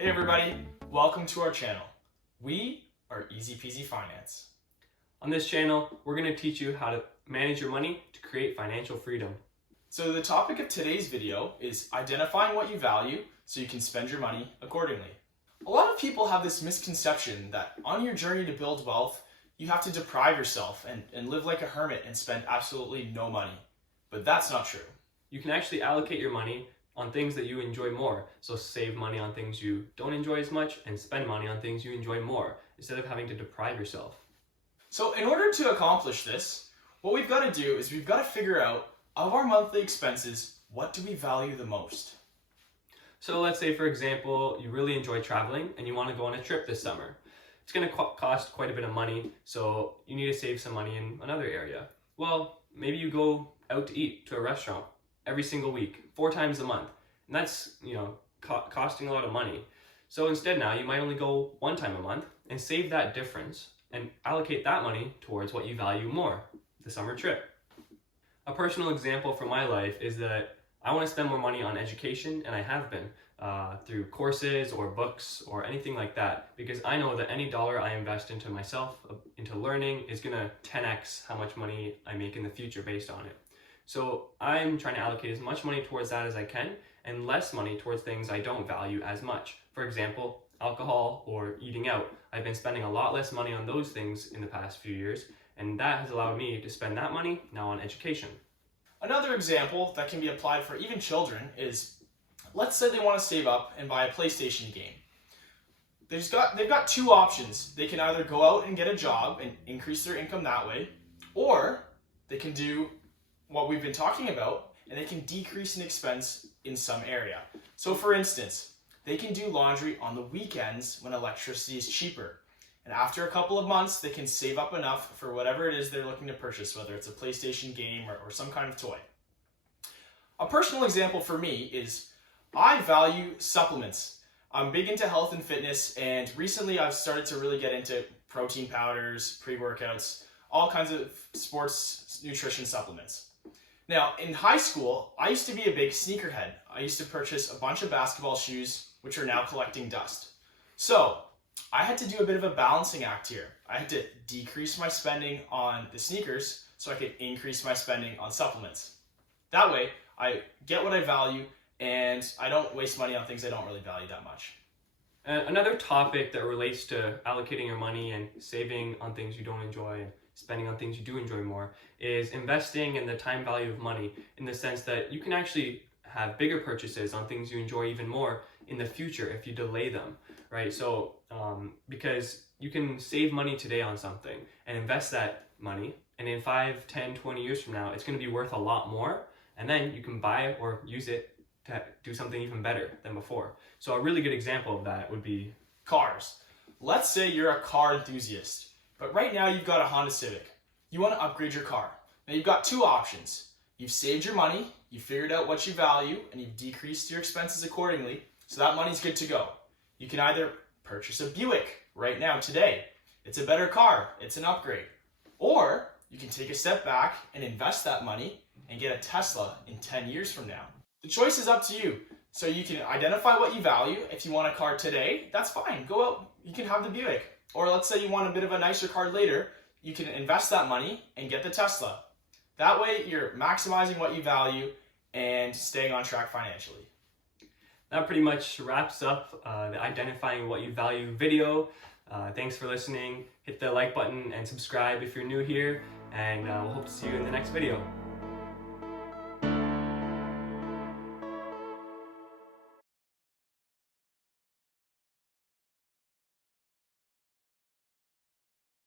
Hey everybody, welcome to our channel. We are Easy Peasy Finance. On this channel, we're going to teach you how to manage your money to create financial freedom. So the topic of today's video is identifying what you value so you can spend your money accordingly. A lot of people have this misconception that on your journey to build wealth, you have to deprive yourself and live like a hermit and spend absolutely no money. But that's not true. You can actually allocate your money on things that you enjoy more. So save money on things you don't enjoy as much and spend money on things you enjoy more instead of having to deprive yourself. So in order to accomplish this, what we've got to do is we've got to figure out, of our monthly expenses, what do we value the most? So let's say, for example, you really enjoy traveling and you want to go on a trip this summer. It's going to cost quite a bit of money, so you need to save some money in another area. Well, maybe you go out to eat to a restaurant every single week, 4 times a month, and that's costing a lot of money. So instead now you might only go 1 time a month and save that difference and allocate that money towards what you value more, the summer trip. A personal example from my life is that I want to spend more money on education, and I have been through courses or books or anything like that, because I know that any dollar I invest into myself, into learning, is going to 10x how much money I make in the future based on it. So I'm trying to allocate as much money towards that as I can and less money towards things I don't value as much. For example, alcohol or eating out. I've been spending a lot less money on those things in the past few years, and that has allowed me to spend that money now on education. Another example that can be applied for even children is, let's say they want to save up and buy a PlayStation game. They've got 2 options. They can either go out and get a job and increase their income that way, or they can do what we've been talking about, and they can decrease an expense in some area. So for instance, they can do laundry on the weekends when electricity is cheaper. And after a couple of months, they can save up enough for whatever it is they're looking to purchase, whether it's a PlayStation game or some kind of toy. A personal example for me is I value supplements. I'm big into health and fitness, and recently I've started to really get into protein powders, pre-workouts, all kinds of sports nutrition supplements. Now, in high school, I used to be a big sneakerhead. I used to purchase a bunch of basketball shoes, which are now collecting dust. So I had to do a bit of a balancing act here. I had to decrease my spending on the sneakers so I could increase my spending on supplements. That way, I get what I value and I don't waste money on things I don't really value that much. Another topic that relates to allocating your money and saving on things you don't enjoy and spending on things you do enjoy more is investing in the time value of money, in the sense that you can actually have bigger purchases on things you enjoy even more in the future if you delay them, right? So because you can save money today on something and invest that money, and in 5, 10, 20 years from now, it's going to be worth a lot more, and then you can buy or use it to do something even better than before. So a really good example of that would be cars. Let's say you're a car enthusiast, but right now you've got a Honda Civic. You want to upgrade your car. Now you've got 2 options. You've saved your money, you figured out what you value, and you've decreased your expenses accordingly, so that money's good to go. You can either purchase a Buick right now, today. It's a better car, it's an upgrade. Or you can take a step back and invest that money and get a Tesla in 10 years from now. The choice is up to you. So you can identify what you value. If you want a car today, that's fine. Go out, you can have the Buick. Or let's say you want a bit of a nicer car later, you can invest that money and get the Tesla. That way you're maximizing what you value and staying on track financially. That pretty much wraps up the identifying what you value video. Thanks for listening. Hit the like button and subscribe if you're new here, and we'll hope to see you in the next video.